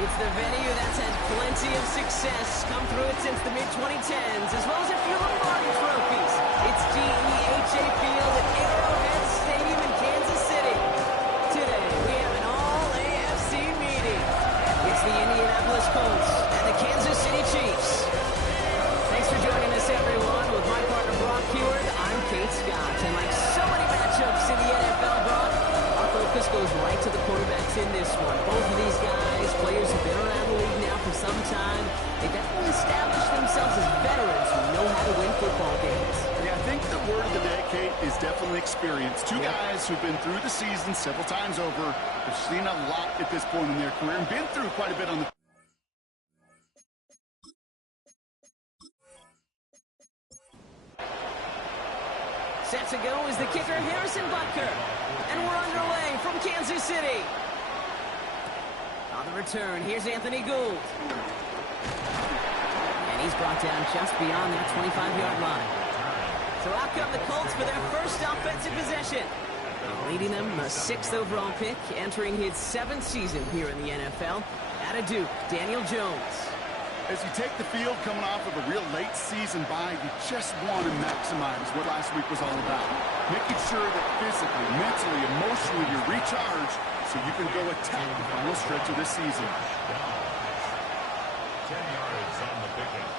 It's the venue that's had plenty of success, come through it since the mid-2010s, as well as a few Lombardi trophies. It's DEHA Field at Arrowhead Stadium in Kansas City. Today, we have an all-AFC meeting. It's the Indianapolis Colts and the Kansas City Chiefs. Thanks for joining us, everyone. With my partner, Brock Heward, I'm Kate Scott. And like so many matchups in the NFL, Brock, our focus goes right to the quarterbacks in this one. Both of these guys, players who've been around the league now for some time, they definitely established themselves as veterans who know how to win football games. Yeah, I think the word of the day, Kate, is definitely experience. Two guys who've been through the season several times over, have seen a lot at this point in their career, and been through quite a bit on the... Set to go is the kicker, Harrison Butker. And we're underway from Kansas City. On the return, here's Anthony Gould. And he's brought down just beyond that 25-yard line. So out come the Colts for their first offensive possession. Leading them, a 6th overall pick, entering his 7th season here in the NFL. Out of Duke, Daniel Jones. As you take the field coming off of a real late season bye, you just want to maximize what last week was all about. Making sure that physically, mentally, emotionally you're recharged so you can go attack the final stretch of this season. 10 yards on the pickup.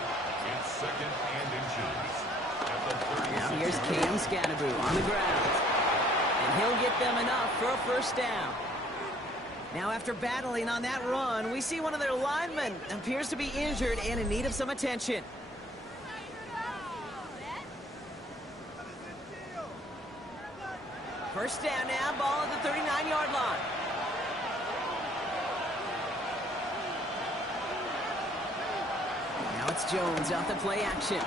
It's 2nd and inches. At the 30. Now here's Cam Scatteroo on the ground. And he'll get them enough for a first down. Now, after battling on that run, we see one of their linemen appears to be injured and in need of some attention. First down now, ball at the 39-yard line. Now it's Jones out the play action.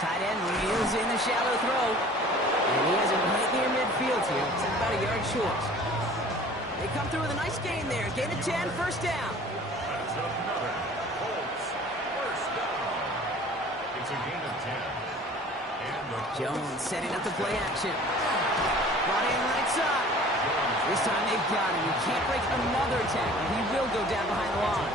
Tight end reels in the shallow throw. And he has him right near midfield here. It's about a yard short. They come through with a nice gain there. Gain of 10, first down. That's another Colts first down. It's a gain of 10. And the Jones setting up the play action. Brought in right side. This time they've got him. He can't break another tackle. He will go down behind the line.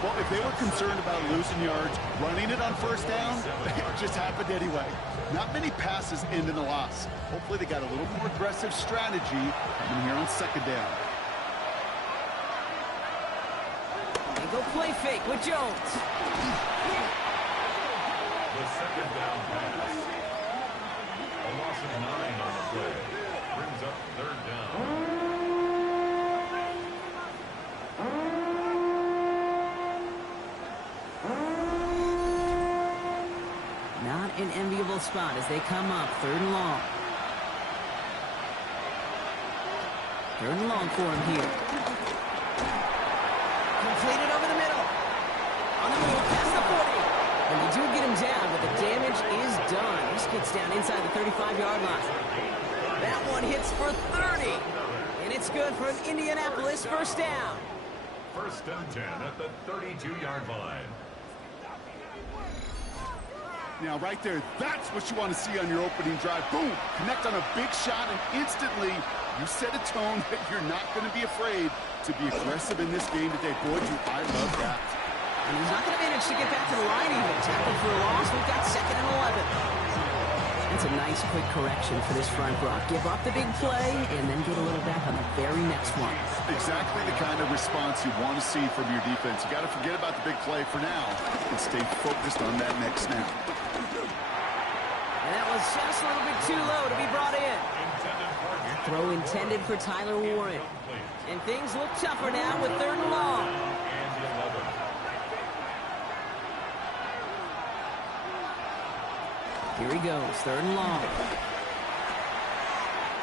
Well, if they were concerned about losing yards, running it on first down, it just happened anyway. Not many passes end in a loss. Hopefully they got a little more aggressive strategy coming here on 2nd down. They go play fake with Jones. The 2nd down pass. A loss of 9 on the play. Brings up 3rd down. Not an enviable spot as they come up, 3rd and long. 3rd and long for him here. Completed over the middle. On the move, past the 40. And they do get him down, but the damage is done. This gets down inside the 35-yard line. That one hits for 30. And it's good for an Indianapolis first down. 1st and 10 at the 32-yard line. Now, right there, that's what you want to see on your opening drive. Boom! Connect on a big shot, and instantly you set a tone that you're not going to be afraid to be aggressive in this game today. Boy, do I love that. And he's not going to manage to get back to the line even. Tackle for a loss. We've got 2nd and 11. That's a nice quick correction for this front row. Give up the big play and then get a little back on the very next one. Exactly the kind of response you want to see from your defense. You got to forget about the big play for now and stay focused on that next snap. And that was just a little bit too low to be brought in. Throw intended for Tyler Warren. And things look tougher now with 3rd and long. Here he goes, 3rd and long.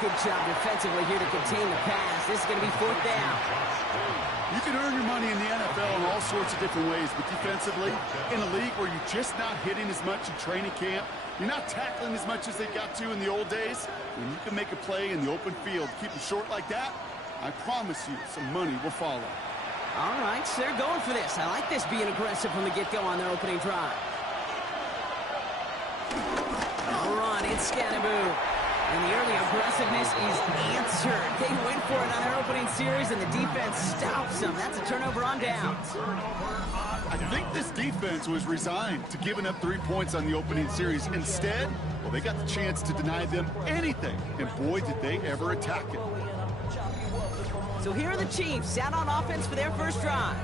Good job defensively here to contain the pass. This is going to be 4th down. You can earn your money in the NFL in all sorts of different ways, but defensively, in a league where you're just not hitting as much in training camp, you're not tackling as much as they got to in the old days, when you can make a play in the open field, keep it short like that, I promise you some money will follow. All right, so they're going for this. I like this being aggressive from the get-go on their opening drive. All right, it's Scatteroo. And the early aggressiveness is answered. They went for it on their opening series, and the defense stops them. That's a turnover on downs. I think this defense was resigned to giving up 3 points on the opening series. Instead, well, they got the chance to deny them anything. And boy, did they ever attack it. So here are the Chiefs out on offense for their first drive.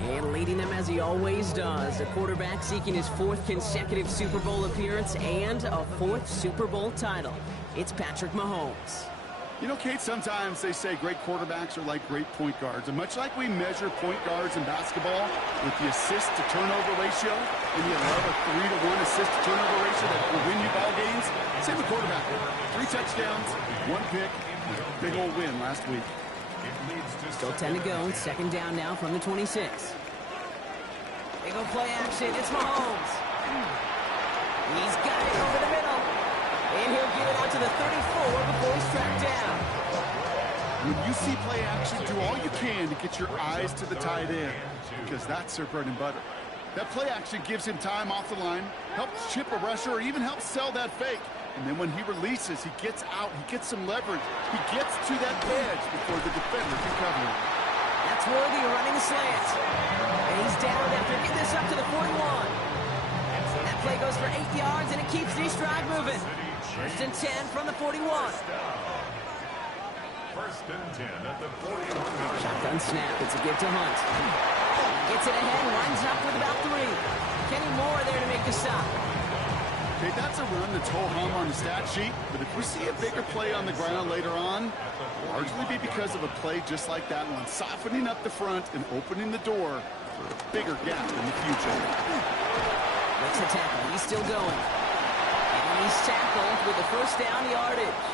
And leading them as he always does, the quarterback seeking his 4th consecutive Super Bowl appearance and a 4th Super Bowl title. It's Patrick Mahomes. You know, Kate, sometimes they say great quarterbacks are like great point guards. And much like we measure point guards in basketball with the assist-to-turnover ratio, and you love a 3-to-1 assist-to-turnover ratio that will win you ball games, same with quarterback. 3 touchdowns, 1 pick, big old win last week. Still 10 to go. Second down now from the 26. They go play action. It's Mahomes. He's got it over the middle. And he'll get it out to the 34 before he's tracked down. When you see play action, do all you can to get your eyes to the tight end, because that's their bread and butter. That play action gives him time off the line, helps chip a rusher, or even helps sell that fake. And then when he releases, he gets out, he gets some leverage. He gets to that edge before the defender can cover him. That's Worthy running the slant. And he's down after getting this up to the 41. That play goes for 8 yards, and it keeps this drive moving. First and 10 from the 41. First and 10 at the 41. Shotgun snap. It's a give to Hunt. Gets it ahead, lines up with about 3. Kenny Moore there to make the stop. Okay, that's a run that's ho-hum on the stat sheet, but if we see a bigger play on the ground later on, largely be because of a play just like that one, softening up the front and opening the door for a bigger gap in the future. Makes a tackle. He's still going. And he's tackled with the first down yardage.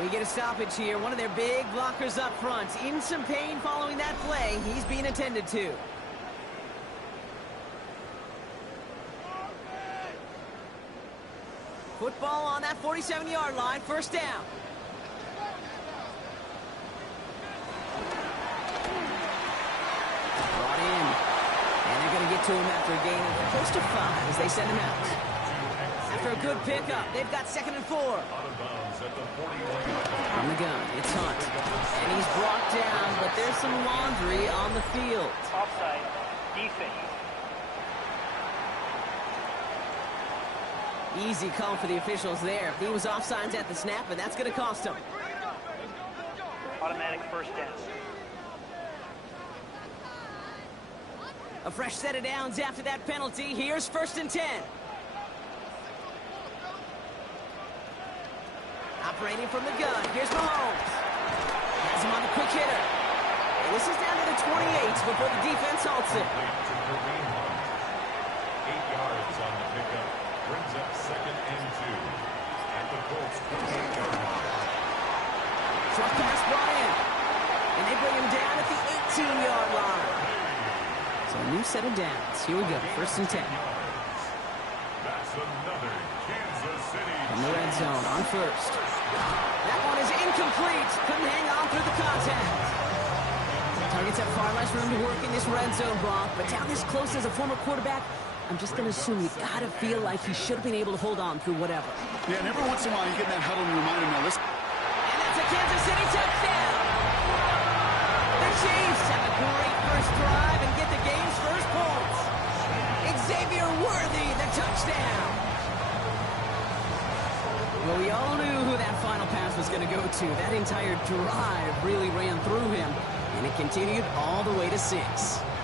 We get a stoppage here. One of their big blockers up front. In some pain following that play. He's being attended to. Football on that 47-yard line. First down. Brought in. And they're going to get to him after a gain of close to 5 as they send him out. After a good pickup, they've got 2nd and 4. On the gun, it's Hunt. And he's brought down, but there's some laundry on the field. Offside. Defense. Easy call for the officials there. He was offsides at the snap, and that's going to cost him. Automatic first down. A fresh set of downs after that penalty. Here's first and 10. Operating from the gun. Here's Mahomes. Has him on the quick hitter. And this is down to the 28 before the defense halts it. 8 yards on the pickup. Brings up 2nd and 2 at the Colts 28-yard line. Short pass brought in. And they bring him down at the 18-yard line. So a new set of downs. Here we go. First and 10. That's another Kansas City. From the red zone on first. That one is incomplete. Couldn't hang on through the contact. Targets have far less room to work in this red zone, Brock. But down this close as a former quarterback, I'm just going to assume you got to feel like he should have been able to hold on through whatever. Yeah, and every once in a while you get in that huddle and remind him, now listen. And that's a Kansas City touchdown. The Chiefs have a great first drive and get the game's first points. Xavier Worthy, the touchdown. Well, we all knew who that final pass was going to go to. That entire drive really ran through him, and it continued all the way to 6.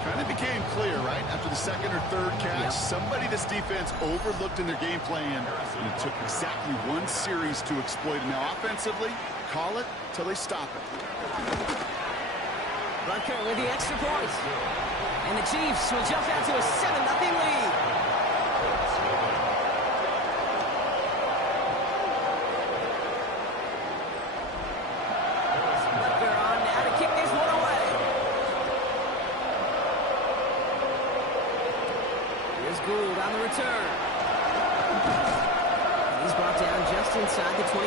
Kind of became clear, right? After the 2nd or 3rd catch, somebody this defense overlooked in their game plan, and it took exactly 1 series to exploit it. Now, offensively, call it till they stop it. Butker with the extra point. And the Chiefs will jump out to a 7-0 lead. Butker on now to kick this one away. Here's Gould on the return. He's brought down just inside the 25.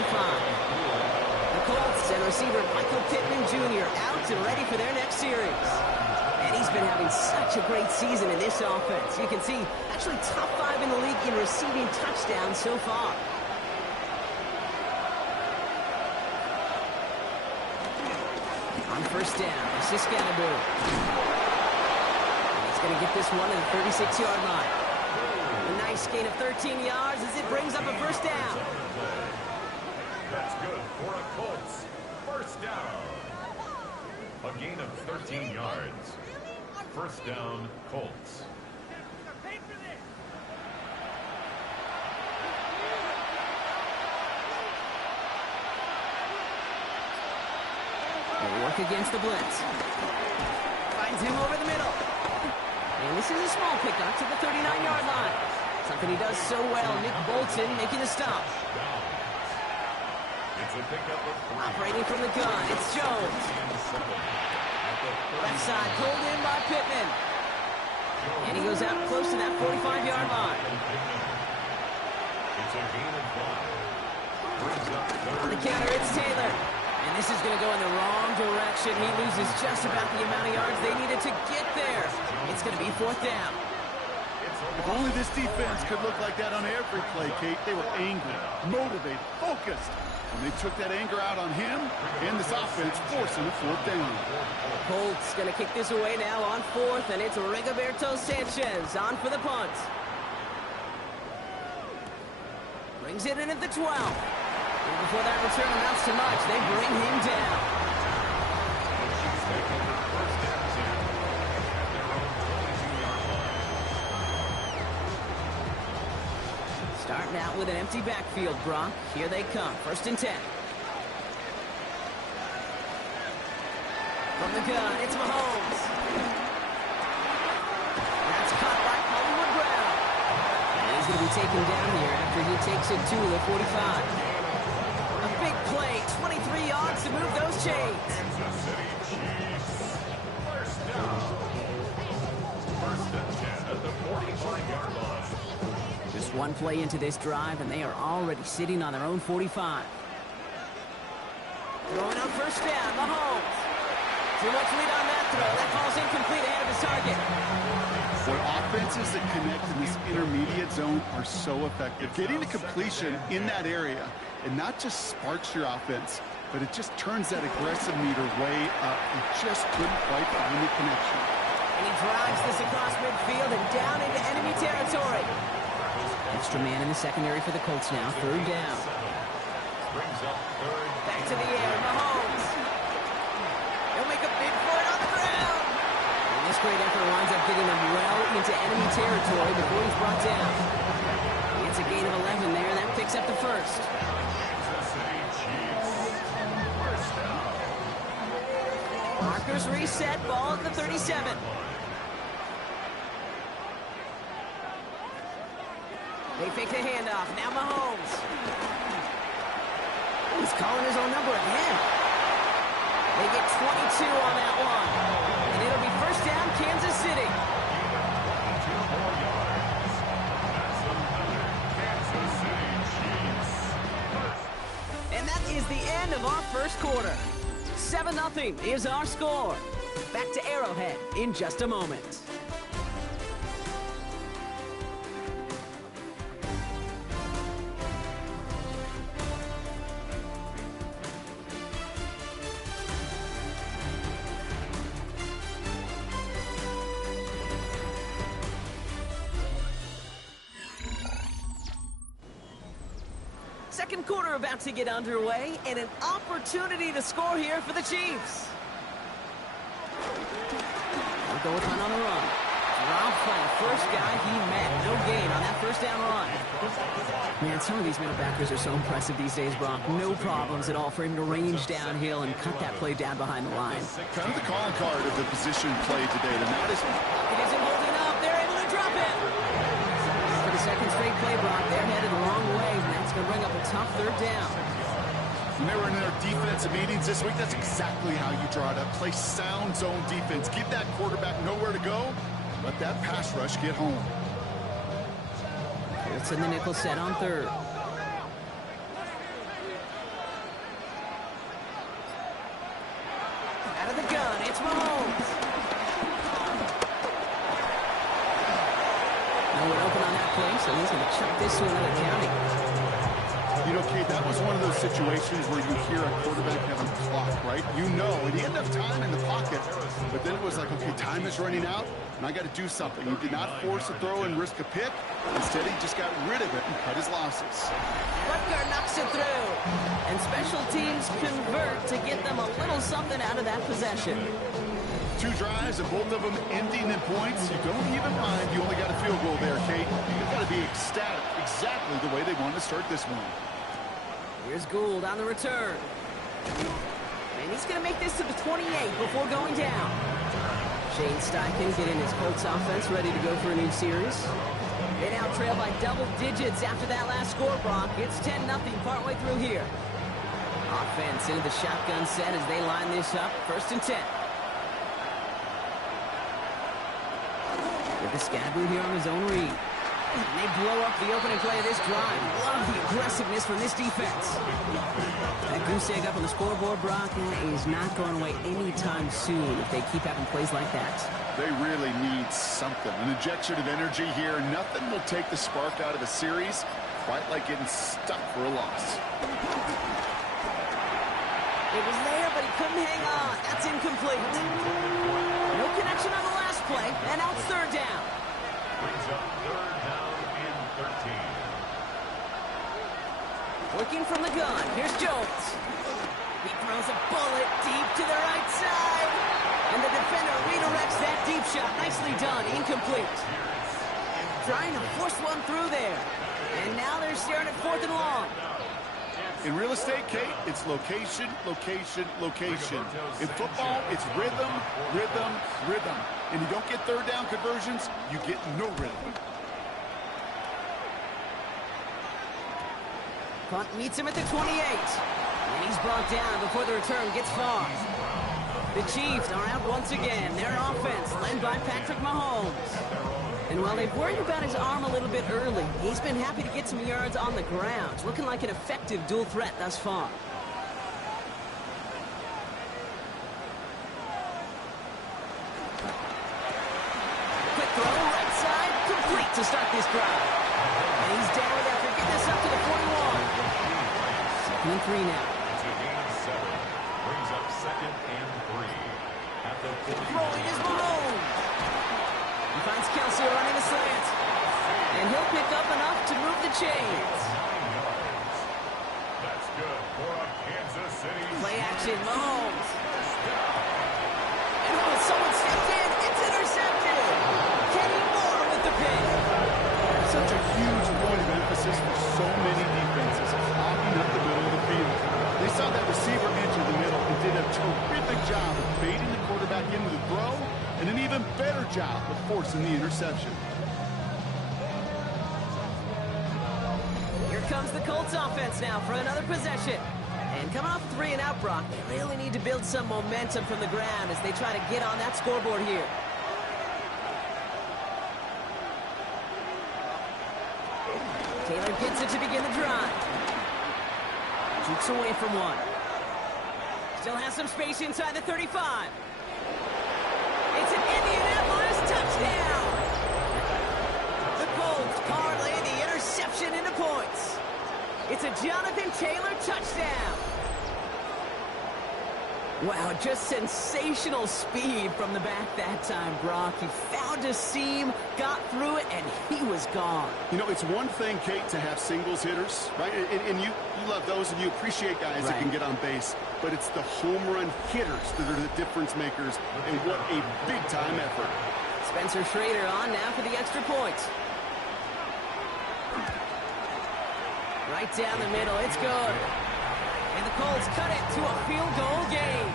The Colts and receiver Michael Pittman Jr. out and ready for their next series. And he's been having such a great season in this offense. You can see actually top 5 in the league in receiving touchdowns so far. On first down, this is Scannaboo. And he's going to get this one at the 36-yard line. A nice gain of 13 yards as it brings up a first down. That's good for a Colts. First down. A gain of 13 yards. First down, Colts. They work against the blitz. Finds him over the middle. And this is a small pickup to the 39-yard line. Something he does so well. Nick Bolton making the stop. It's a pickup of 3. Operating from the gun, it's Jones. Left side pulled in by Pittman. And he goes out close to that 45-yard line. It's a gain of 5. Brings up On the counter, it's Taylor. And this is going to go in the wrong direction. He loses just about the amount of yards they needed to get there. It's going to be fourth down. If only this defense could look like that on every play, Kate. They were angry, motivated, focused. And they took that anger out on him and this offense, forcing a fourth down. Colts going to kick this away now on fourth, and it's Rigoberto Sanchez on for the punt. Brings it in at the 12. And before that return amounts to much, they bring him down. Starting out with an empty backfield, Brock. Here they come. First and 10. From the gun, it's Mahomes. That's caught by Hollywood Brown. And he's going to be taken down here after he takes it to the 45. A big play, 23 yards to move those chains. Kansas City Chiefs. First down. First and 10 at the 45-yard line. Just one play into this drive, and they are already sitting on their own 45. Throwing on first down, Mahomes. Too much lead on that throw. That ball's incomplete ahead of his target. Boy, offenses that connect in this intermediate zone are so effective. Getting the completion in that area, and not just sparks your offense, but it just turns that aggressive meter way up. You just couldn't quite find the connection. And he drives this across midfield and down into enemy territory. Extra man in the secondary for the Colts now. Third down. Brings up third. Back to the air, Mahomes. He'll make a big play on the ground. And this great effort winds up getting him well into enemy territory before he's brought down. He gets a gain of 11 there. That picks up the first. Kansas City Chiefs. First down. Markers reset. Ball at the 37. They fake the handoff. Now Mahomes. He's calling his own number again. They get 22 on that one. And it'll be first down, Kansas City. 2 more yards. That's another Kansas City Chiefs. And that is the end of our first quarter. 7-0 is our score. Back to Arrowhead in just a moment. Second quarter about to get underway, and an opportunity to score here for the Chiefs. They'll go with one on the run. Rob Flynn, first guy he met. No gain on that first down run. Man, some of these middle backers are so impressive these days, Brock. No problems at all for him to range downhill and cut that play down behind the line. Kind of the calling card of the position play today. The not as It isn't holding up. They're able to drop it. For the second straight play, Brock, they're headed the wrong way, and that's going to bring up a tough third down. When they were in their defensive meetings this week, that's exactly how you draw it up. Play sound zone defense. Give that quarterback nowhere to go. Let that pass rush get home. Colts in the nickel set on third. Out of the gun, it's Mahomes. No one open on that play, so he's going to chuck this to another county. You You know, Kate, that was one of those situations where you hear a quarterback having a clock, right? You know, and he had enough time in the pocket, but then it was like, okay, time is running out, and I got to do something. He did not force a throw and risk a pick. Instead, he just got rid of it and cut his losses. Rutger knocks it through, and special teams convert to get them a little something out of that possession. 2 drives, and both of them ending in points. You don't even mind. You only got a field goal there, Kate. You've got to be ecstatic, exactly the way they wanted to start this one. Here's Gould on the return. And he's going to make this to the 28 before going down. Shane Steichen getting his Colts offense ready to go for a new series. They now trail by double digits after that last score, Brock. It's 10-0 partway through here. Offense into the shotgun set as they line this up. 1st and 10. With the Scaboo here on his own read. And they blow up the opening play of this drive. Love the aggressiveness from this defense. That goose egg up on the scoreboard, Brock, is not going away anytime soon if they keep having plays like that. They really need something. An injection of energy here. Nothing will take the spark out of a series quite like getting stuck for a loss. It was there, but he couldn't hang on. That's incomplete. No connection on the last play, and now it's 3rd down. Brings up 3rd down and 13. Working from the gun. Here's Jones. He throws a bullet deep to the right side. And the defender redirects that deep shot. Nicely done. Incomplete. Trying to force one through there. And now they're staring at 4th and long. In real estate, Kate, it's location, location, location. In football, it's rhythm, rhythm, rhythm. And you don't get 3rd down conversions, you get no rhythm. Punt meets him at the 28. And he's brought down before the return gets far. The Chiefs are out once again. Their offense led by Patrick Mahomes. And while they've worried about his arm a little bit early, he's been happy to get some yards on the ground. Looking like an effective dual threat thus far. Quick throw, right side, complete to start this drive. And he's down with after getting this up to the 41. 2nd and 3 now. It's a gain of 7. Brings up 2nd and 3. At the 40. Throwing is Mahomes. He finds Kelsey running the slant. And he'll pick up enough to move the chains. That's good for a Kansas City. Play action, Mahomes. And oh, someone stepped in. It's intercepted. Kenny Moore with the pick. Such a huge point of emphasis for so many defenses, hogging up the middle of the field. They saw that receiver enter the middle and did a terrific job of baiting the quarterback into the throw, and an even better job of forcing the interception. Here comes the Colts offense now for another possession. And coming off 3 and out, Brock, they really need to build some momentum from the ground as they try to get on that scoreboard here. Taylor gets it to begin the drive. Jukes away from one. Still has some space inside the 35. It's an Indianapolis touchdown. The Colts parlay the interception into points. It's a Jonathan Taylor touchdown. Wow, just sensational speed from the back that time, Brock. He found a seam, got through it, and he was gone. You know, it's one thing, Kate, to have singles hitters, right? And you love those, and you appreciate guys that can get on base. But it's the home run hitters that are the difference makers, and what a big-time effort. Spencer Schrader on now for the extra point. Right down the middle, it's good. And the Colts cut it to a field goal game.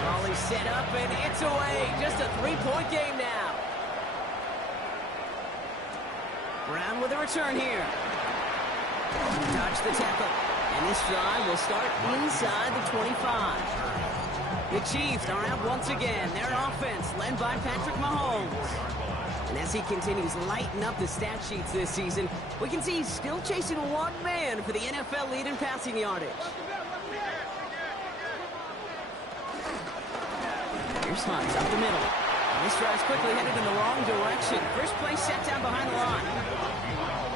Volley set up, and it's away. Just a 3-point game now. Brown with a return here. Dodge the tackle. And this drive will start inside the 25. The Chiefs are out once again. Their offense led by Patrick Mahomes. And as he continues lighting up the stat sheets this season, we can see he's still chasing one man for the NFL lead in passing yardage. Here's Hunt up the middle. This drive's quickly headed in the wrong direction. First play set down behind the line.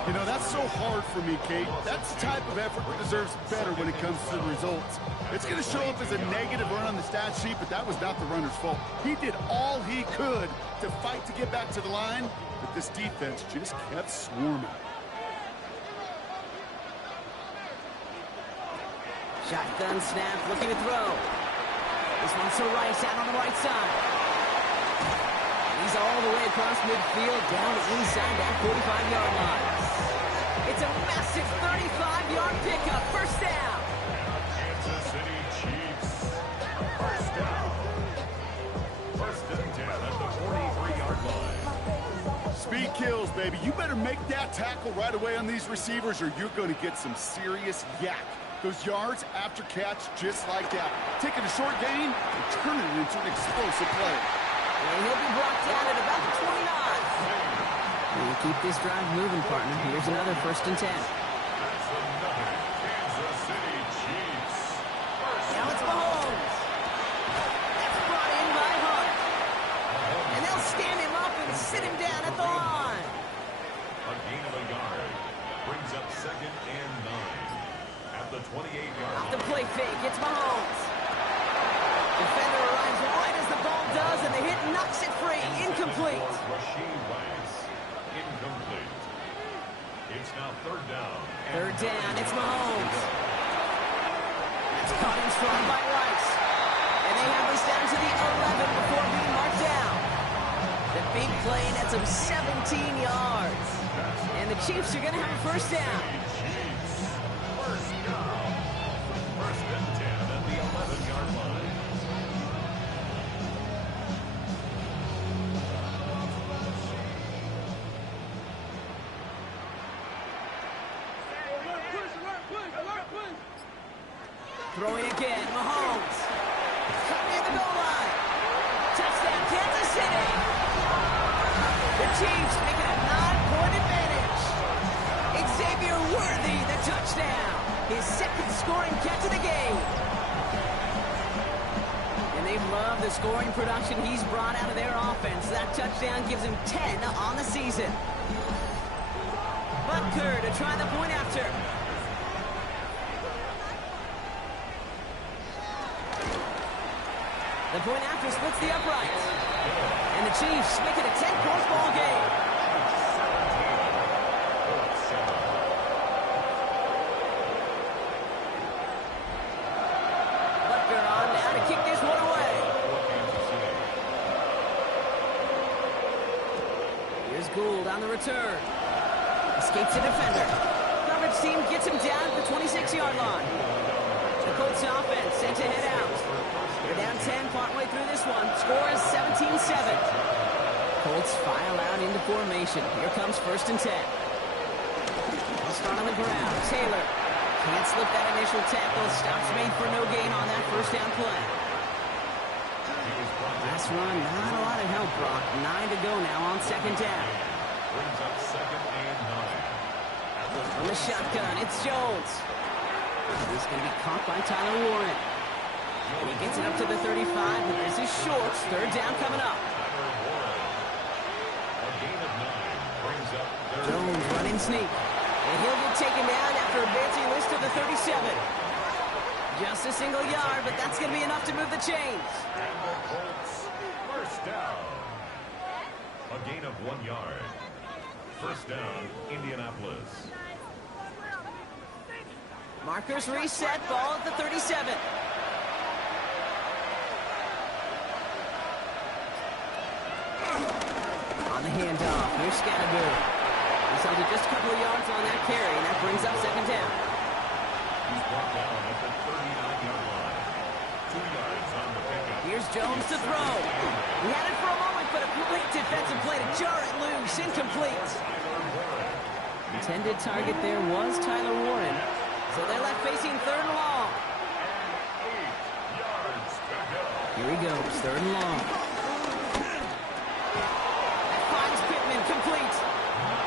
You know, that's so hard for me, Kate. That's the type of effort that deserves better when it comes to the results. It's going to show up as a negative run on the stat sheet, but that was not the runner's fault. He did all he could to fight to get back to the line, but this defense just kept swarming. Shotgun snap, looking to throw. This one's to Rice out on the right side. He's all the way across midfield, down inside that 45-yard line. It's a massive 35-yard pickup, first down. Kansas City Chiefs. First down. First and 10 at the 43-yard line. Speed kills, baby. You better make that tackle right away on these receivers or you're going to get some serious yak. Those yards after catch just like that. Taking a short gain and turning it into an explosive play. And he'll be brought down at about the 29. We'll keep this drive moving, partner. Here's another first and 10. That's another Kansas City Chiefs. Now it's Mahomes. That's brought in by Hunt. And they'll stand him up and sit him down at the line. A gain of a yard. Brings up second and 9. At the 28-yard Off line. the play fake, it's Mahomes. Defender arrives right as the ball does, and the hit knocks it free. Incomplete. Rasheed Rice. Incomplete. It's now third down. Third down, it's Mahomes. That's caught in strong by Rice. And they have this down to the 11 before being marked down. The big play nets them 17 yards. And the Chiefs are going to have a first down. Chiefs. First down. First and 10 at the 11-yard line. Throwing again, Mahomes. Cut near the goal line. Touchdown, Kansas City. The Chiefs make it a 9-point advantage. Xavier Worthy, the touchdown. His second scoring catch of the game. And they love the scoring production he's brought out of their offense. That touchdown gives him 10 on the season. Butker to try the point after. The point after splits the uprights. And the Chiefs make it a 10-point ball game. Butker on now to kick this one away. Here's Gould on the return. Escapes the defender. Coverage team gets him down at the 26-yard line. The Colts offense sent to head out. They're down 10 partway through this one. Score is 17-7. Colts file out into formation. Here comes first and 10. They'll start on the ground. Taylor can't slip that initial tackle. Stops made for no gain on that first down play. Last run, not a lot of help, Brock. 9 to go now on second down. Brings up second and 9. From the shotgun, it's Jones. He's going to be caught by Tyler Warren. And he gets it up to the 35, but this is short. Third down coming up. A gain of 9 brings up third. Jones running sneak. And he'll get taken down after advancing this to the 37. Just a single yard, but that's going to be enough to move the chains. And the Colts first down. A gain of 1 yard. First down, Indianapolis. Markers reset, ball at the 37. On the handoff, here's Scatterby. He's held it just a couple of yards on that carry, and that brings up second down. He's brought down at the 39-yard line. 2 yards on the pickup. Here's Jones to throw. He had it for a moment, but a great defensive play to jar it loose. Incomplete. Intended target there was Tyler Warren. So they're left facing third and long. 8 yards to go. Here he goes, third and long. That finds Pittman, complete.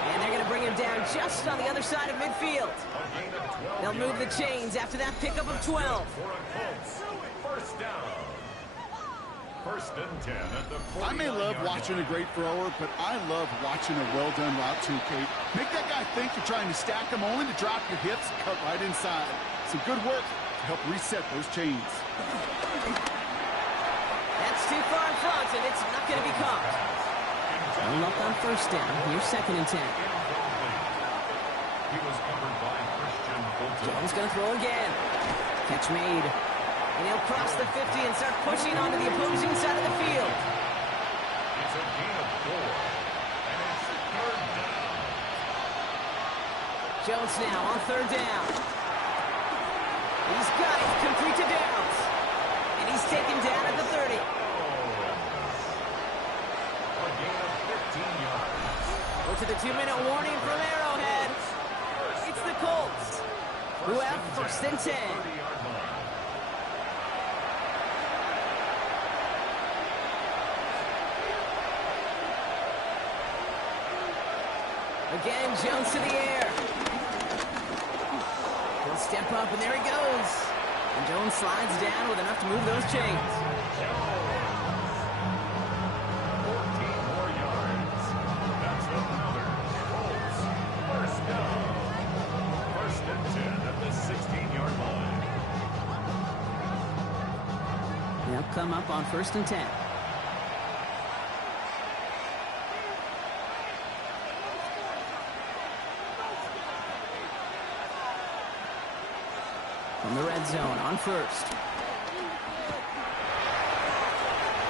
And they're going to bring him down just on the other side of midfield. A gain of 12 They'll move the chains after that pickup of 12. for a Colts. First down. First and 10 at the 49-yard line. I may love watching a great thrower, but I love watching a well-done route too, Kate. Make that guy think you're trying to stack him only to drop your hips, cut right inside. Some good work to help reset those chains. That's too far in front, and it's not going to be caught. Well, up on first down. Here's second and 10. He was covered by Christian Fulton. Jones going to throw again. Catch made. And he'll cross the 50 and start pushing onto the opposing side of the field. It's a gain of 4. And it's third down. Jones now on third down. He's got it. Complete to Downs. And he's taken down at the 30. A gain of 15 yards. Go to the 2-minute warning from Arrowhead. It's the Colts, who have first and 10. 30-yard line. Again, Jones to the air. He'll step up, and there he goes. And Jones slides down with enough to move those chains. 14 more yards. That's another Colts first down. First and 10 at the 16-yard line. They'll come up on first and 10. From the red zone on first.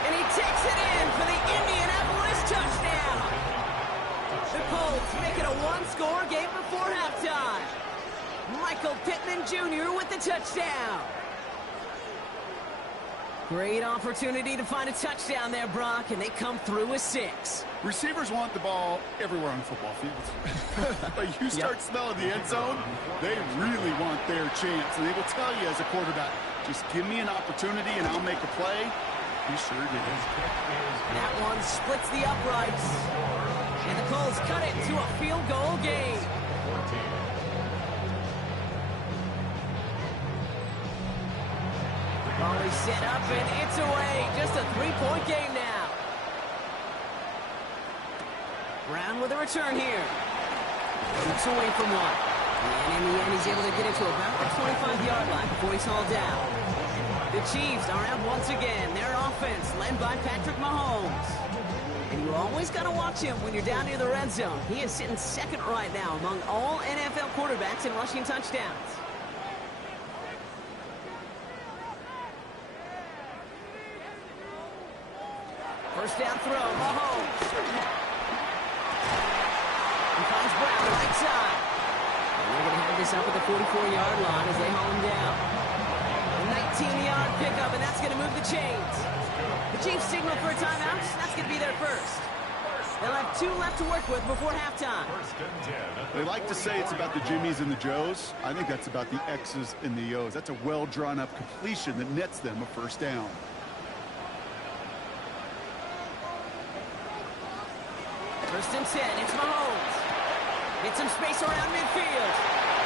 And he takes it in for the Indianapolis touchdown. The Colts make it a one-score game before halftime. Michael Pittman Jr. with the touchdown. Great opportunity to find a touchdown there, Brock, and they come through with 6. Receivers want the ball everywhere on football fields. But you start smelling the end zone, they really want their chance. And they will tell you as a quarterback, just give me an opportunity and I'll make a play. He sure did. That one splits the uprights. And the Colts cut it to a field goal game. 14. Ball is set up and it's away. Just a 3-point game now. Brown with a return here. Keeps away from one. And in the end, he's able to get it to about the 25-yard line before he's hauled down. The Chiefs are out once again. Their offense led by Patrick Mahomes. And you always got to watch him when you're down near the red zone. He is sitting second right now among all NFL quarterbacks in rushing touchdowns. First down throw, Mahomes. He finds Brown right side. And they're going to have this up at the 44-yard line as they haul him down. A 19-yard pickup, and that's going to move the chains. The Chiefs signal for a timeout. That's going to be their first. They'll have 2 left to work with before halftime. They like to say it's about the Jimmies and the Joes. I think that's about the X's and the O's. That's a well-drawn-up completion that nets them a first down. First and 10, it's Mahomes. Get some space around midfield.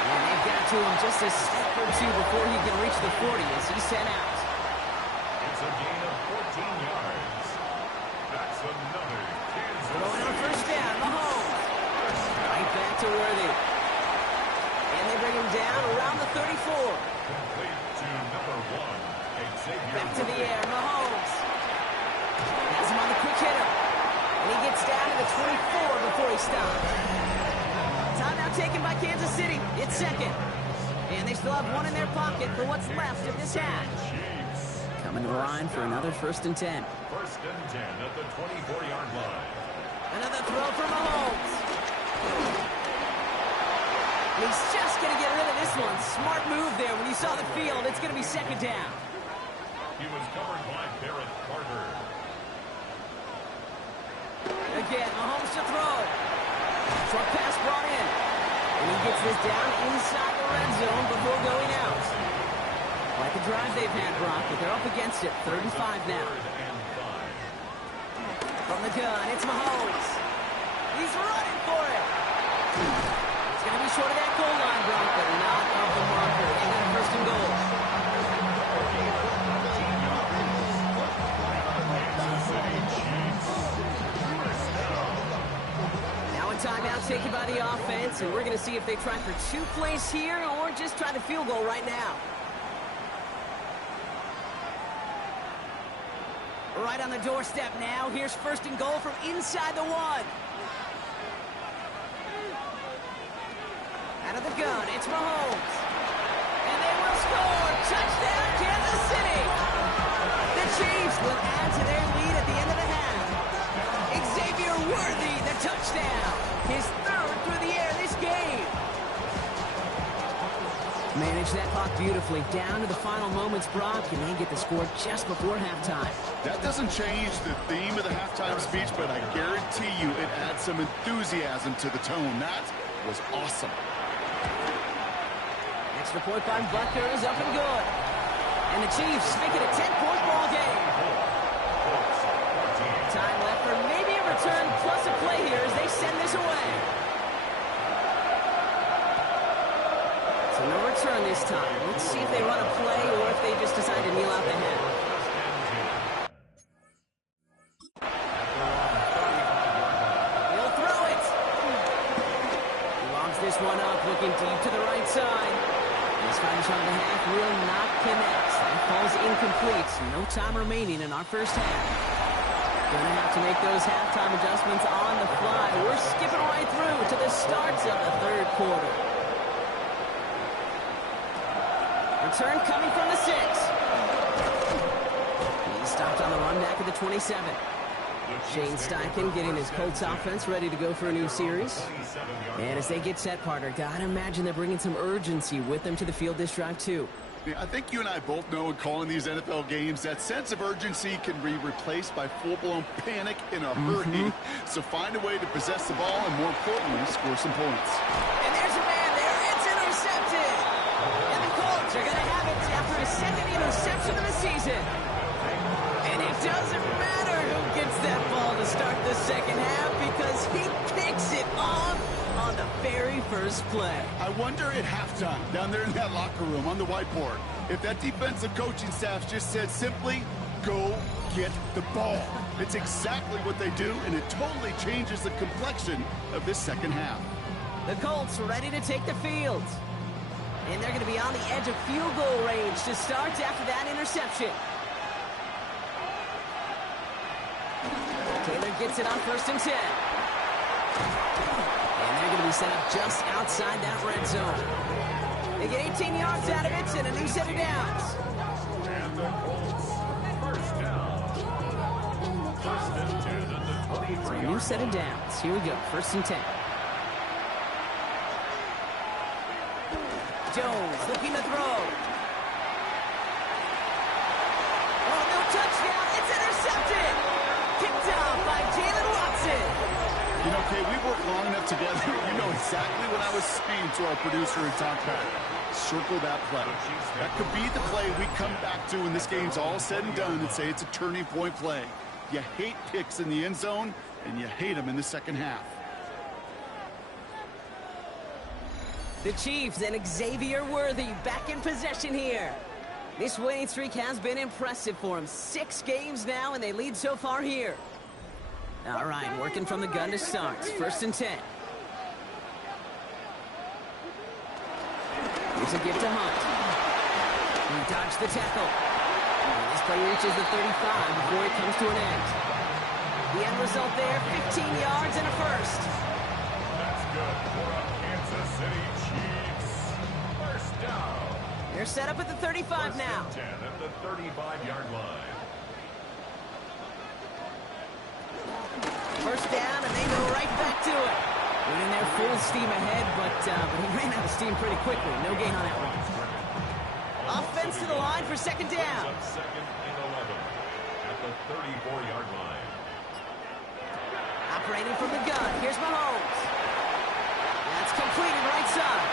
And they've got to him just a step or 2 before he can reach the 40 as he's sent out. It's a gain of 14 yards. That's another Kansas Throwing on first down, Mahomes. Right back to Worthy. And they bring him down around the 34. complete to number 1, Xavier. Back to the air, Mahomes. Has him on the quick hitter. And he gets down to the 24 before he stops. Timeout taken by Kansas City. It's second. And they still have 1 in their pocket for what's left of this half. Chiefs. Coming to the line for another first and 10. First and 10 at the 24-yard line. Another throw for Mahomes. He's just going to get rid of this one. Smart move there. When you saw the field, it's going to be second down. He was covered by Barrett Carter. Again, Mahomes to throw. Short pass brought in. And he gets this down inside the red zone before going out. Quite the drive they've had, Brock, but they're up against it. 35 now. From the gun, it's Mahomes. He's running for it. It's going to be short of that goal line, Brock, but not of the marker. And then first and goal. timeout taken by the offense, and we're going to see if they try for 2 plays here or just try the field goal right now. Right on the doorstep now. Here's 1st and goal from inside the 1. Out of the gun, it's Mahomes. And they will score. Touchdown, Kansas City. The Chiefs will add to their lead at the end of the half. Xavier Worthy, the touchdown. His 3rd through the air this game. Manage that clock beautifully. Down to the final moments, Brock, and they get the score just before halftime. That doesn't change the theme of the halftime speech, but I guarantee you it adds some enthusiasm to the tone. That was awesome. Extra point by Butker is up and good. And the Chiefs make it a 10-point ball game. Time left for maybe a return plus a play here as they send this away. So no return this time. Let's see if they run a play or if they just decide to kneel out the half. He'll throw it. He logs this one up, looking deep to the right side. This final shot of the half will not connect. That falls incomplete. No time remaining in our first half. Gonna have to make those halftime adjustments on the fly. We're skipping right through to the starts of the 3rd quarter. Return coming from the 6. He stopped on the run back at the 27. Shane Steichen getting his Colts offense ready to go for a new series. And as they get set, partner, gotta imagine they're bringing some urgency with them to the field this drive, too. Yeah, I think you and I both know in calling these NFL games that sense of urgency can be replaced by full-blown panic in a hurry. So find a way to possess the ball and, more importantly, score some points. And there's a man there. It's intercepted. And the Colts are going to have it after his 2nd interception of the season. And it doesn't matter who gets that ball to start the 2nd half because he picks it off on the very first play. I wonder at halftime, down there in that locker room on the whiteboard, if that defensive coaching staff just said simply, go get the ball. It's exactly what they do, and it totally changes the complexion of this 2nd half. The Colts ready to take the field. And they're going to be on the edge of field goal range to start after that interception. Taylor gets it on 1st and 10. And they're going to be set up just outside that red zone. They get 18 yards out of it and a new set of downs. And the Colts, 1st down. 1st and 10 at the 23. A new set of downs. Here we go, 1st and 10. Jones looking to throw. Oh, no touchdown. It's intercepted. Picked off by Jalen Watson. You know, Kay, we've worked long enough together. You know exactly what I was saying to our producer and Tom Pat. Circle that play. That could be the play we come back to when this game's all said and done and say it's a turning point play. You hate picks in the end zone, and you hate them in the 2nd half. The Chiefs and Xavier Worthy back in possession here. This winning streak has been impressive for him. 6 games now, and they lead so far here. All right, working from the gun to start. 1st and 10. Here's a gift to Hunt. He dodged the tackle. And this play reaches the 35 before it comes to an end. The end result there, 15 yards and a 1st. That's good for a Kansas City Chiefs. 1st down. They're set up at the 35 now. 10 at the 35-yard line. 1st down, and they go right back to it. Went in there full steam ahead, but he ran out of steam pretty quickly. No gain on that one. Offense to the line for 2nd down. 2nd and 11 at the 34-yard line. Operating from the gun. Here's Mahomes. That's completed right side.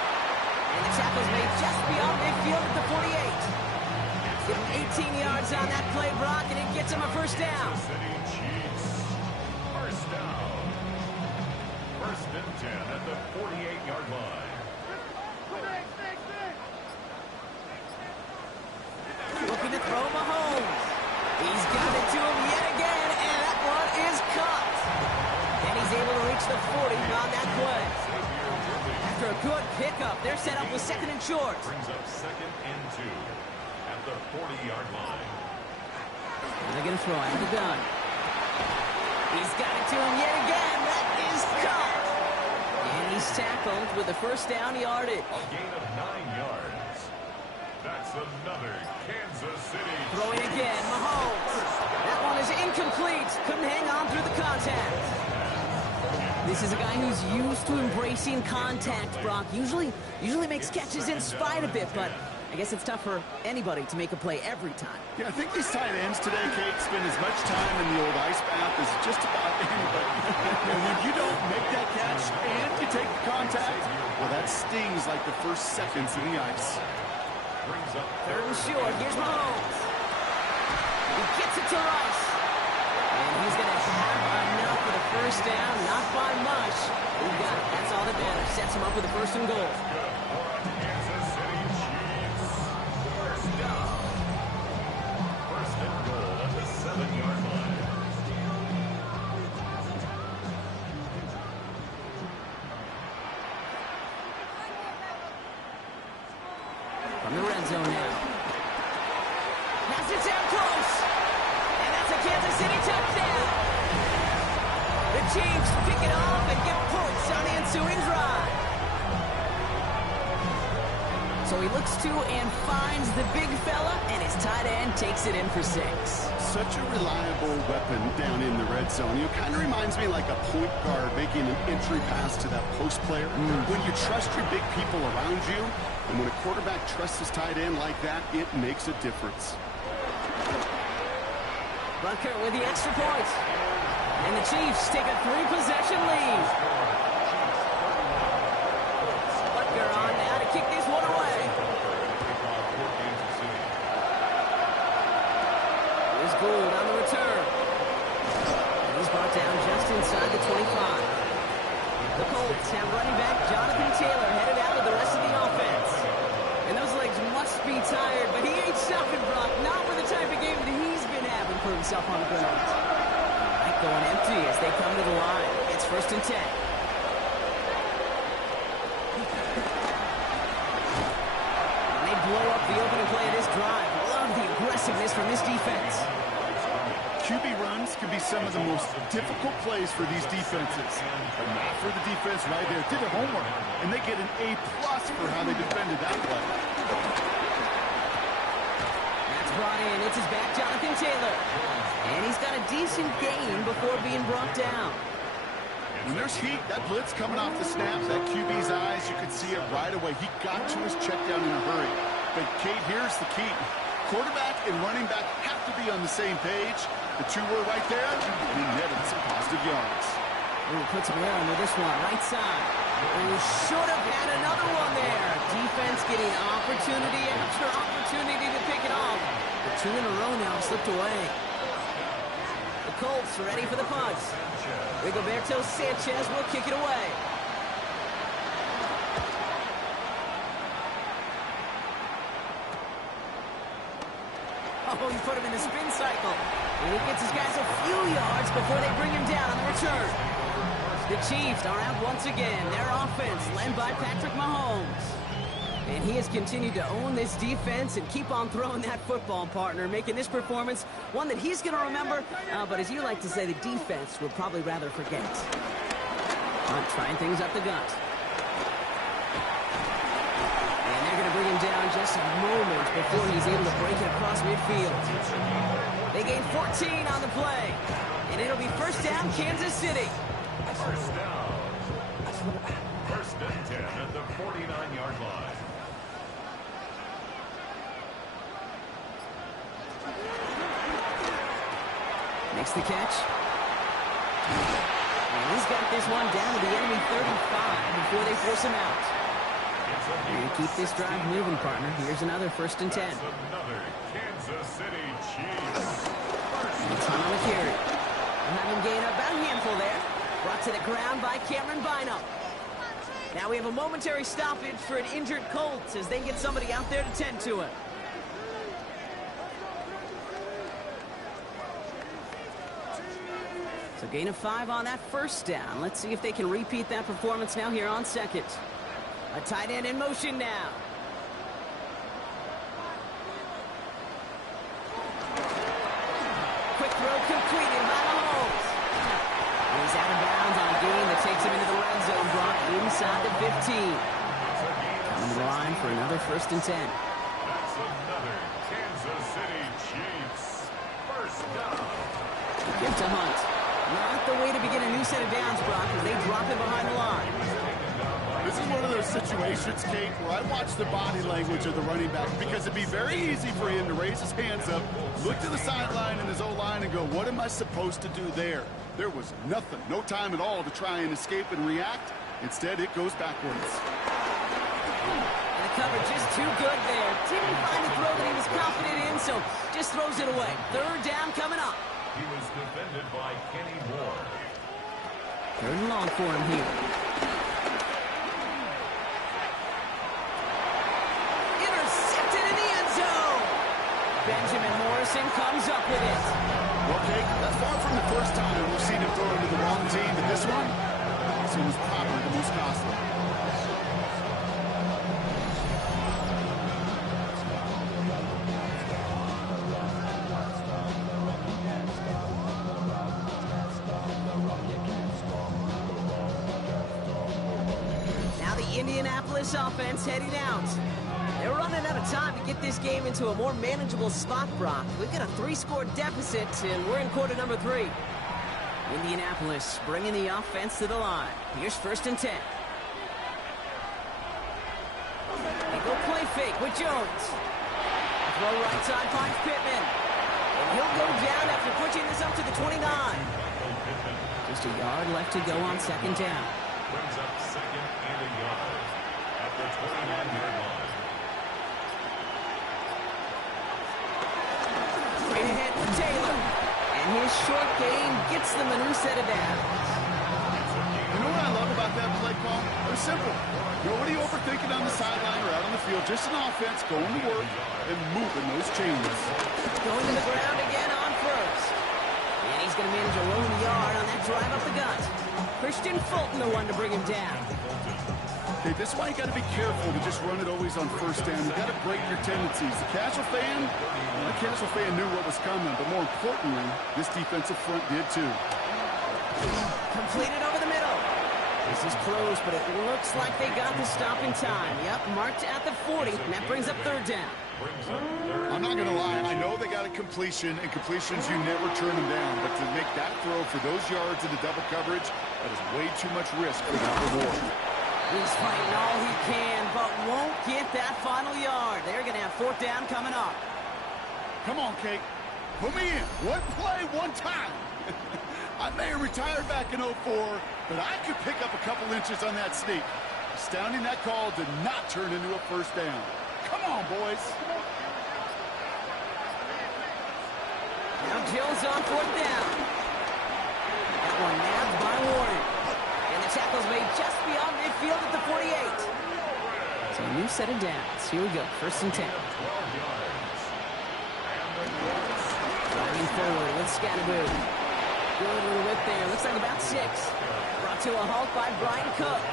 And the tackle's made just beyond midfield at the 48. Give him 18 yards on that play, Brock, and it gets him a 1st down. City Chiefs. 1st down. 1st and 10 at the 48-yard line. Looking to throw Mahomes. He's got it to him yet again, and that one is caught. And he he's able to reach the 40 on that play. After a good pickup, they're set up with second and short. Brings up 2nd and 2 at the 40-yard line. They're going to throw out of the gun. He's got it to him yet again. That is caught. And he's tackled with a first down yardage. A gain of 9 yards. That's another Kansas City. Throwing again, Mahomes. That one is incomplete. Couldn't hang on through the contact. This is a guy who's used to embracing contact, Brock. Usually makes catches in spite of it, but I guess it's tough for anybody to make a play every time. Yeah, I think these tight ends today, Kate, spend as much time in the old ice bath as just about anybody. And when you don't make that catch and you take the contact, well, that stings like the first seconds in the ice. Brings up Third and short. Here's Mahomes. He gets it to Rice. And he's going to have enough for the first down. Not by much. He got it. That's all that matters. Sets him up with a first and goal. Kansas City Chiefs. First down. First and goal at the 7-yard line. From the red zone now. Pass it down close. And that's a Kansas City touchdown. The Chiefs pick it off and get points on the ensuing drive. So he looks to and finds the big fella, and his tight end takes it in for 6. Such a reliable weapon down in the red zone. You know, kind of reminds me like a point guard making an entry pass to that post player. When you trust your big people around you, and when a quarterback trusts his tight end like that, it makes a difference. Butker with the extra point. And the Chiefs take a 3-possession lead. Butker on now to kick this one away. Here's Gould on the return. And he's brought down just inside the 25. The Colts have running back Jonathan Taylor headed out with the rest of the offense. And those legs must be tired, but he ain't stopping, Brock. Not with the type of game that he's been having for himself on the ground. Right, going empty as they come to the line. It's 1st and 10. And they blow up the opening play of this drive. Love the aggressiveness from this defense. QB runs can be some of the most difficult plays for these defenses. But not for the defense right there. Did their homework, and they get an A+ for how they defended that play. That's brought in. It's his back, Jonathan Taylor. And he's got a decent gain before being brought down. When there's heat, that blitz coming off the snap, that QB's eyes, you could see it right away. He got to his check down in a hurry. But, Kate, here's the key. Quarterback and running back have to be on the same page. The two were right there, and he netted some positive yards. Ooh, puts him on with this one, right side. Ooh, should have had another one there. Defense getting opportunity after opportunity to pick it off. The 2 in a row now slipped away. The Colts are ready for the punt. Rigoberto Sanchez will kick it away. Oh, he put him in the spin cycle. And he gets his guys a few yards before they bring him down on the return. The Chiefs are out once again. Their offense led by Patrick Mahomes. And he has continued to own this defense and keep on throwing that football, partner, making this performance one that he's going to remember. But as you like to say, the defense would probably rather forget. Trying things up the gut. And they're going to bring him down just a moment before he's able to break it across midfield. They gain 14 on the play. And it'll be first down, Kansas City. First down. First and 10 at the 49-yard line. Makes the catch. And he's got this one down to the enemy 35 before they force him out. And keep this drive moving, partner. Here's another 1st and 10. Another Kansas City Chiefs. It's on the carry. We'll have him gain about a handful there. Brought to the ground by Cameron Bynum. Now we have a momentary stoppage for an injured Colts as they get somebody out there to tend to him. So So gain of 5 on that first down. Let's see if they can repeat that performance now here on second. A tight end in motion now. Quick throw completed by Mahomes. And he's out of bounds on a gain that takes him into the red zone, Brock, inside the 15. Coming to the line for another 1st and 10. That's another Kansas City Chiefs first down. Give to Hunt. Not the way to begin a new set of downs, Brock, as they drop him behind the line. This is one of those situations, Kate, where I watch the body language of the running back because it'd be very easy for him to raise his hands up, look to the sideline and his O-line and go, what am I supposed to do there? There was nothing, no time at all to try and escape and react. Instead, it goes backwards. And the coverage is too good there. Didn't find a throw that he was confident in, so just throws it away. 3rd down coming up. He was defended by Kenny Moore. 3rd and long for him here. Intercepted in the end zone. Benjamin Morrison comes up with it. Well, Kate, that's far from the first time we've seen him throw into the wrong team, but this one seems probably the most costly. Indianapolis offense heading out. They're running out of time to get this game into a more manageable spot, Brock. We've got a 3-score deficit, and we're in quarter number 3. Indianapolis bringing the offense to the line. Here's 1st and 10. They go play fake with Jones. Throw right side finds Pittman. And he'll go down after pushing this up to the 29. Just a yard left to go on 2nd down. Brings up 2nd and a yard at the 29-yard line. Straight ahead for Taylor. And his short game gets them a new set of downs. You know what I love about that play call? It was simple. Nobody overthinking on the sideline or out on the field. Just an offense going to work and moving those chains. Going to the ground again on 1st. And he's going to manage a lone yard on that drive up the gut. Christian Fulton, the one to bring him down. Okay, this is why you got to be careful to just run it always on 1st down. You got to break your tendencies. The casual fan knew what was coming, but more importantly, this defensive front did too. Completed over the middle. This is close, but it looks like they got the stop in time. Yep, marked at the 40, and that brings up 3rd down. I'm not going to lie. I know they got a completion, and completions, you never turn them down. But to make that throw for those yards into double coverage, that is way too much risk for that reward. He's fighting all he can, but won't get that final yard. They're going to have 4th down coming up. Come on, Kate. Put me in. One play, one time. I may have retired back in 04, but I could pick up a couple inches on that sneak. Astounding that call did not turn into a 1st down. Come on, boys. Now Jones on 4th down. That one nabbed by Warren. And the tackle's made just beyond midfield at the 48. So a new set of downs. Here we go, 1st and 10. Driving forward with Scatterboot. Good little whip there. Looks like about 6. Brought to a halt by Brian Cook.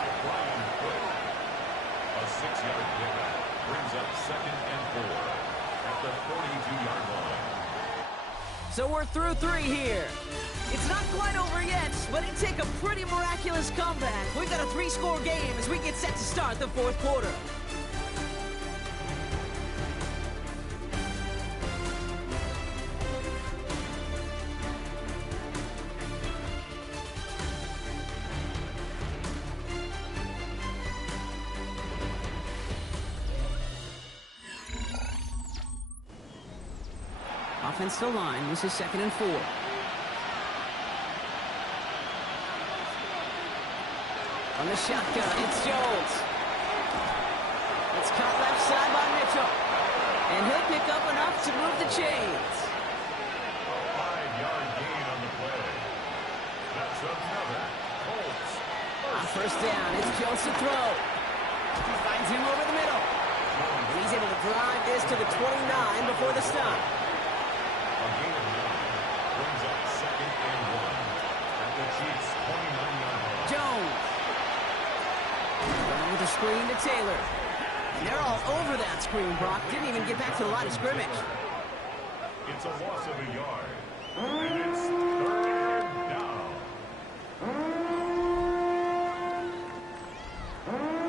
A 6-yard pickup brings up 2nd and 4 at the 42-yard line. So we're through 3 here. It's not quite over yet, but it'd take a pretty miraculous comeback. We've got a 3-score game as we get set to start the 4th quarter. Offensive line, this is 2nd and 4. On the shotgun, it's Jones. It's caught left side by Mitchell. And he'll pick up enough to move the chains. A 5-yard gain on the play. That's another Colts. On 1st down, it's Jones to throw. He finds him over the middle. And he's able to drive this to the 29 before the stop. A gain of 9 brings up 2nd and 1 at the screen to Taylor. And they're all over that screen, Brock. Didn't even get back to the line of scrimmage. It's a loss of a yard. And it's third down.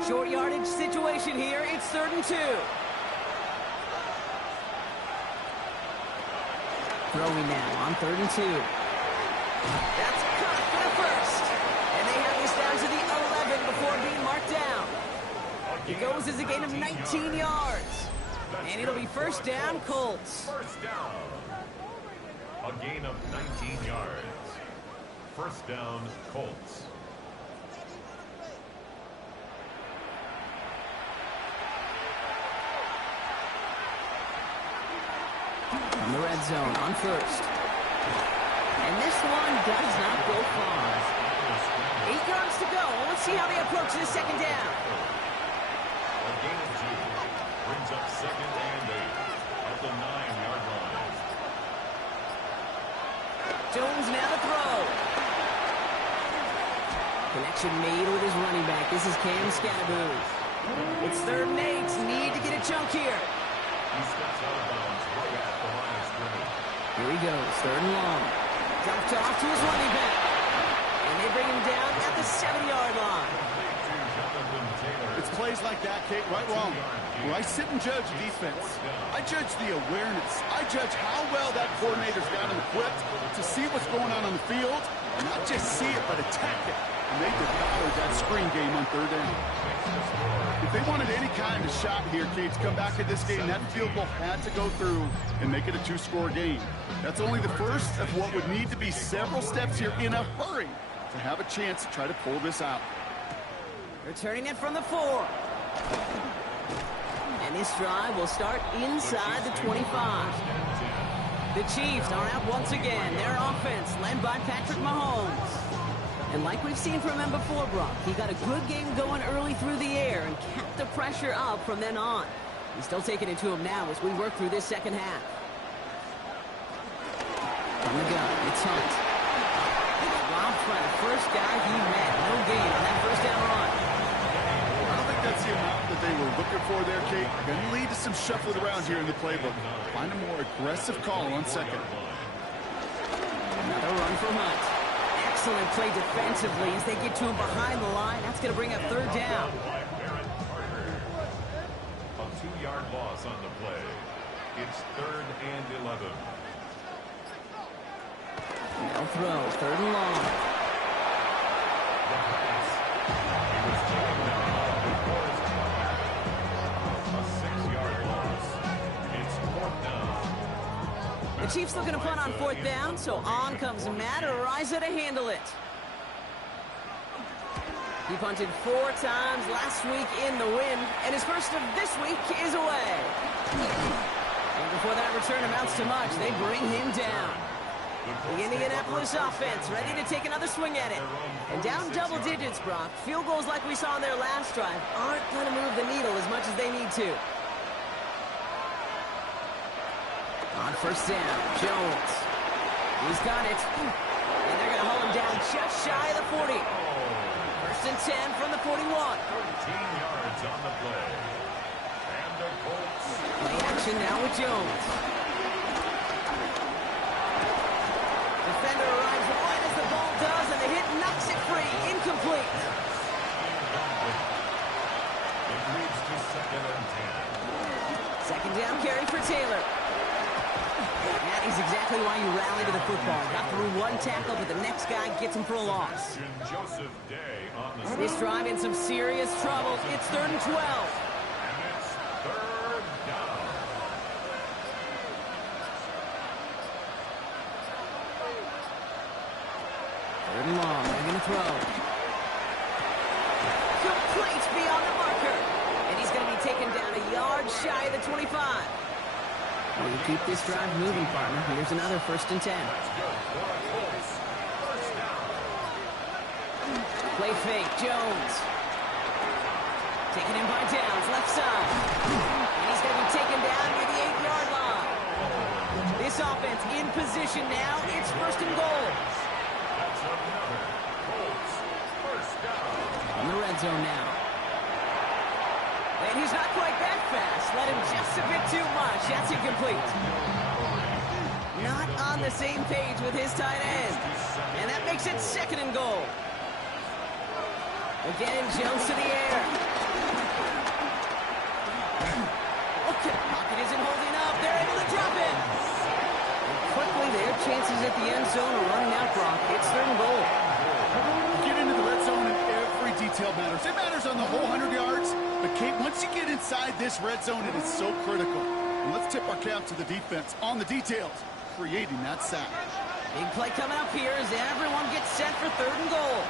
Short yardage situation here. It's 3rd and 2. Throwing now on 3rd and 2. That's caught for the first. And they have this down to the 11 before being marked down. It goes as a gain of 19 yards. And it'll be first down, Colts. First down. A gain of 19 yards. First down, Colts. In the red zone on 1st. And this one does not go far. 8 yards to go. Let's see how they approach this 2nd down. A gain of 2 brings up 2nd and 8 at the 9-yard line. Jones now to throw. Connection made with his running back. This is Cam Scatteroo. It's 3rd and 8. Need to get a chunk here. He steps out of bounds right at the line of scrimmage. Here he goes, 3rd and long. Dumped off to his running back. And they bring him down at the 7-yard line. It's plays like that, Kate, right wrong. Where I sit and judge defense. I judge the awareness. I judge how well that coordinator's got him equipped to see what's going on the field, and not just see it, but attack it. And they devoured that screen game on 3rd down. If they wanted any kind of shot here, Kate, to come back at this game, that field goal had to go through and make it a 2-score game. That's only the first of what would need to be several steps here in a hurry to have a chance to try to pull this out. Returning it from the 4. And this drive will start inside the 25. The Chiefs are out once again. Their offense led by Patrick Mahomes. And like we've seen from him before, Brock, he got a good game going early through the air and kept the pressure up from then on. He's still taking it to him now as we work through this 2nd half. From the gun, it's Hunt. Robbed by the first guy he met. No gain on that 1st down run. I don't think that's the amount that they were looking for there, Kate. Going to lead to some shuffling around here in the playbook. Find a more aggressive call on 2nd. Another run for Hunt. Excellent play defensively as they get to him behind the line. That's going to bring up 3rd down. A 2-yard loss on the play. It's 3rd and 11. Now throw, 3rd and long. The pass. He was taken down before his quarterback. A 6-yard loss. It's 4th down. The Chiefs looking to punt on 4th down, so on comes Matt Araiza to handle it. He punted 4 times last week in the win, and his first of this week is away. And before that return amounts to much, they bring him down. The Indianapolis offense ready to take another swing at it. And down double digits, Brock. Field goals like we saw in their last drive aren't going to move the needle as much as they need to. On 1st down, Jones. He's got it. And they're going to hold him down just shy of the 40. 1st and 10 from the 41. 13 yards on the play. And the Colts. Play action now with Jones. Defender arrives right as the ball does, and the hit knocks it free. Incomplete. It leads to 2nd and 10. 2nd down carry for Taylor. That is exactly why you rally to the football. Got through one tackle, but the next guy gets him for a loss. Joseph Day on the This drive in some serious trouble. It's 3rd and 12. And it's 3rd down. 3rd and long. They're going to throw. Complete beyond the marker. And he's going to be taken down a yard shy of the 25. Well, you keep this drive moving, partner. Here's another 1st and 10. That's good for a Colts. First down. Play fake, Jones. Taken in by Downs, left side. And he's going to be taken down near the 8-yard line. This offense in position now. It's 1st and goal. That's another Colts. First down. On the red zone now. And he's not quite that fast. Let him just a bit too much. That's incomplete. Not on the same page with his tight end. And that makes it 2nd and goal. Again, Jones to the air. Okay, pocket isn't holding up. They're able to drop it. And quickly, their chances at the end zone are running out, Brock. It's 3rd and goal. Get into the red zone and every detail matters. It matters on the whole 100 yards. But, Kate, once you get inside this red zone, it is so critical. And let's tip our cap to the defense on the details, creating that sack. Big play coming up here as everyone gets set for 3rd and goal.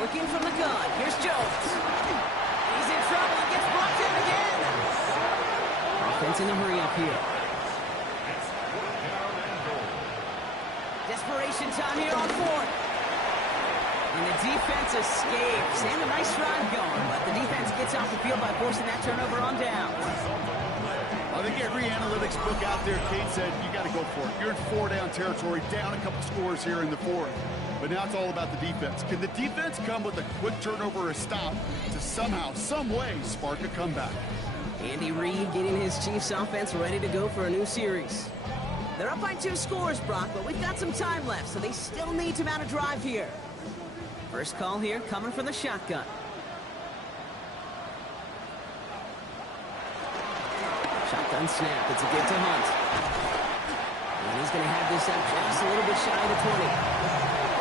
Working from the gun. Here's Jones. He's in trouble and gets blocked in again. Offense in a hurry up here. Desperation time here on 4th. And the defense escapes. And a nice drive going, but the defense gets off the field by forcing that turnover on down. I think every analytics book out there, Kate, said you got to go for it. You're in 4-down territory, down a couple scores here in the 4th. But now it's all about the defense. Can the defense come with a quick turnover or a stop to somehow, some way, spark a comeback? Andy Reid getting his Chiefs offense ready to go for a new series. They're up by 2 scores, Brock, but we've got some time left, so they still need to mount a drive here. First call here coming from the shotgun. Shotgun snap. It's a give to Hunt. And he's going to have this up just a little bit shy of the 20.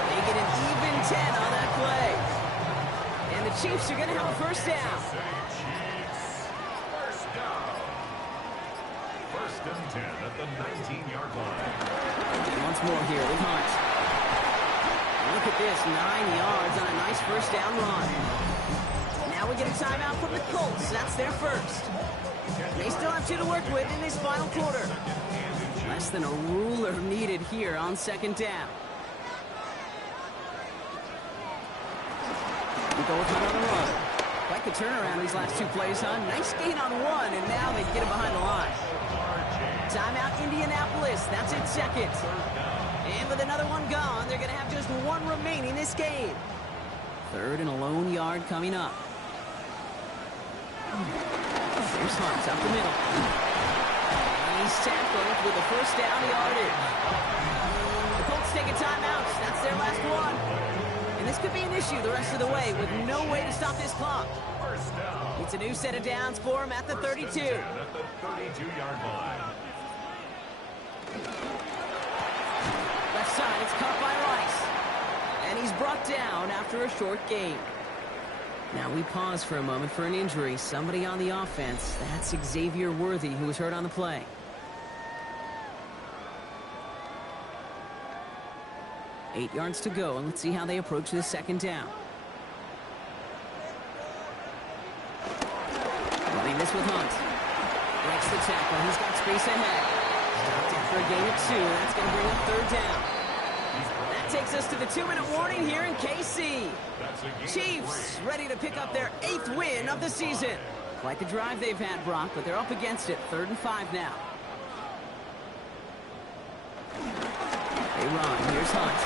They get an even 10 on that play. And the Chiefs are going to have a first down. First and 10 at the 19-yard line. And once more here with Hunt. Look at this, 9 yards on a nice first down run. Now we get a timeout from the Colts. That's their first. They still have 2 to work with in this final quarter. Less than a ruler needed here on 2nd down. We go with Hunt on the run. Quite the turnaround these last 2 plays, huh? Nice gain on 1, and now they get him behind the line. Timeout Indianapolis. That's it, 2nd. And with another one gone, they're going to have just 1 remaining this game. 3rd and a lone yard coming up. Here's Hunt up the middle. And he's tackled with a first down yardage. The Colts take a timeout. That's their last one. And this could be an issue the rest of the way with no way to stop this clock. It's a new set of downs for him at the 32. At the 32-yard line. Left side, it's caught by Rice. And he's brought down after a short gain. Now we pause for a moment for an injury. Somebody on the offense. That's Xavier Worthy, who was hurt on the play. Eight yards to go, and let's see how they approach this 2nd down. Running this with Hunt. Breaks the tackle. He's got space ahead. Stopped after a gain of 2. That's going to bring up 3rd down. That takes us to the 2-minute warning here in KC. Chiefs ready to pick up their 8th win of the season. Quite the drive they've had, Brock, but they're up against it. 3rd and 5 now. They run. Here's Hunt.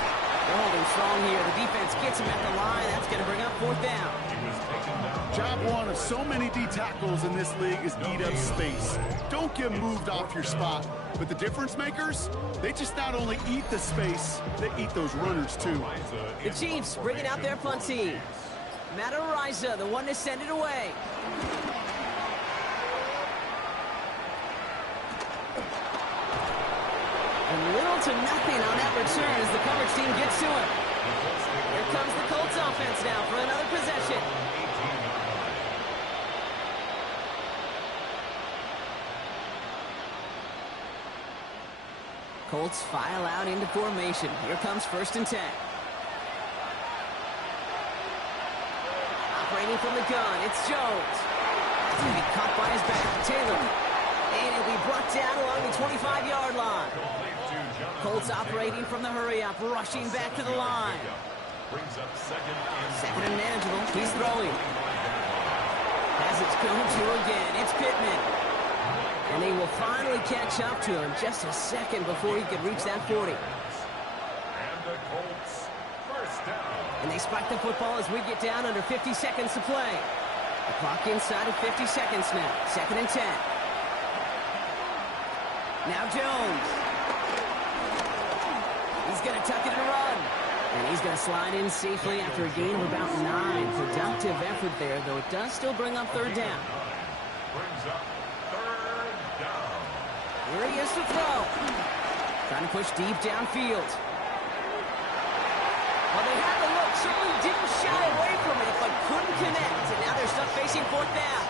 They're holding strong here. The defense gets him at the line. That's going to bring up 4th down. Job 1 of so many D tackles in this league is eat up space. Don't get moved off your spot. But the difference makers, they just not only eat the space, they eat those runners too. The Chiefs bringing out their punt team. Matt Ariza, the one to send it away. And little to nothing on that return as the coverage team gets to him. Here comes the Colts offense now for another possession. Colts file out into formation. Here comes 1st and 10. Operating from the gun, it's Jones. He's going to be caught by his back, Taylor. And he'll be brought down along the 25-yard line. Colts operating from the hurry-up, rushing back to the line. Second and manageable. He's throwing. As it's going to again, it's Pittman. And they will finally catch up to him just a second before he could reach that 40. And the Colts first down. And they spike the football as we get down under 50 seconds to play. The clock inside of 50 seconds now. 2nd and 10. Now Jones. He's going to tuck it and run. And he's going to slide in safely after a gain of about 9. Productive effort there, though it does still bring up 3rd down. Brings up 3rd down. Here he is to throw. Trying to push deep downfield. Well, they had the look, certainly didn't shy away from it, but couldn't connect. And now they're stuck facing 4th down.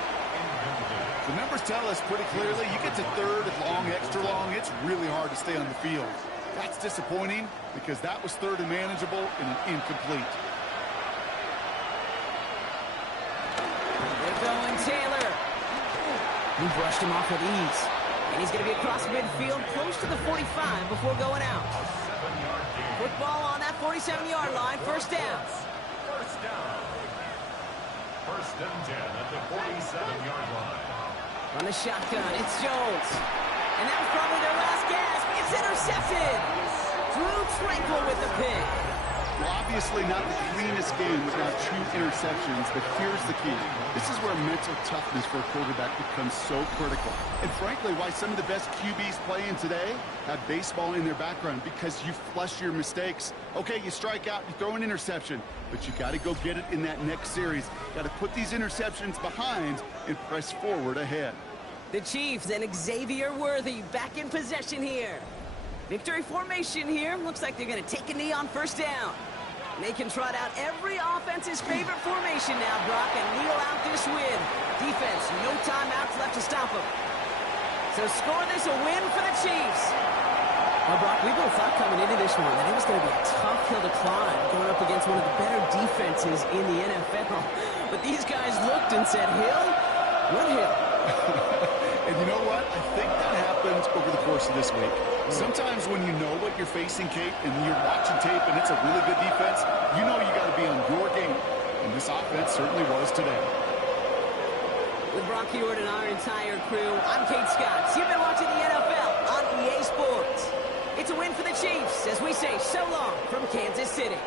The numbers tell us pretty clearly, you get to 3rd and long, extra long, it's really hard to stay on the field. That's disappointing because that was 3rd and manageable and an incomplete. They're going Taylor. He brushed him off with ease. And he's going to be across midfield close to the 45 before going out. Football on that 47-yard line. 1st down. 1st down. 1st and 10 at the 47-yard line. On the shotgun, it's Jones. And that was probably their last gasp. It's intercepted. Drew Tranquil with the pick. Well, obviously not the cleanest game without 2 interceptions, but here's the key. This is where mental toughness for a quarterback becomes so critical. And frankly, why some of the best QBs playing today have baseball in their background, because you flush your mistakes. Okay, you strike out, you throw an interception, but you got to go get it in that next series. Got to put these interceptions behind and press forward ahead. The Chiefs and Xavier Worthy back in possession here. Victory formation here. Looks like they're going to take a knee on 1st down. And they can trot out every offense's favorite formation now, Brock, and kneel out this win. Defense, no timeouts left to stop them. So score this a win for the Chiefs. Well, Brock, we both thought coming into this one that it was going to be a tough hill to climb going up against one of the better defenses in the NFL. But these guys looked and said, Hill? What hill? And you know what? I think that happens over the course of this week. Sometimes when you know what you're facing, Kate, and you're watching tape and it's a really good defense, you know you got to be on your game. And this offense certainly was today. With Brock Hewitt and our entire crew, I'm Kate Scott. You've been watching the NFL on EA Sports. It's a win for the Chiefs as we say so long from Kansas City.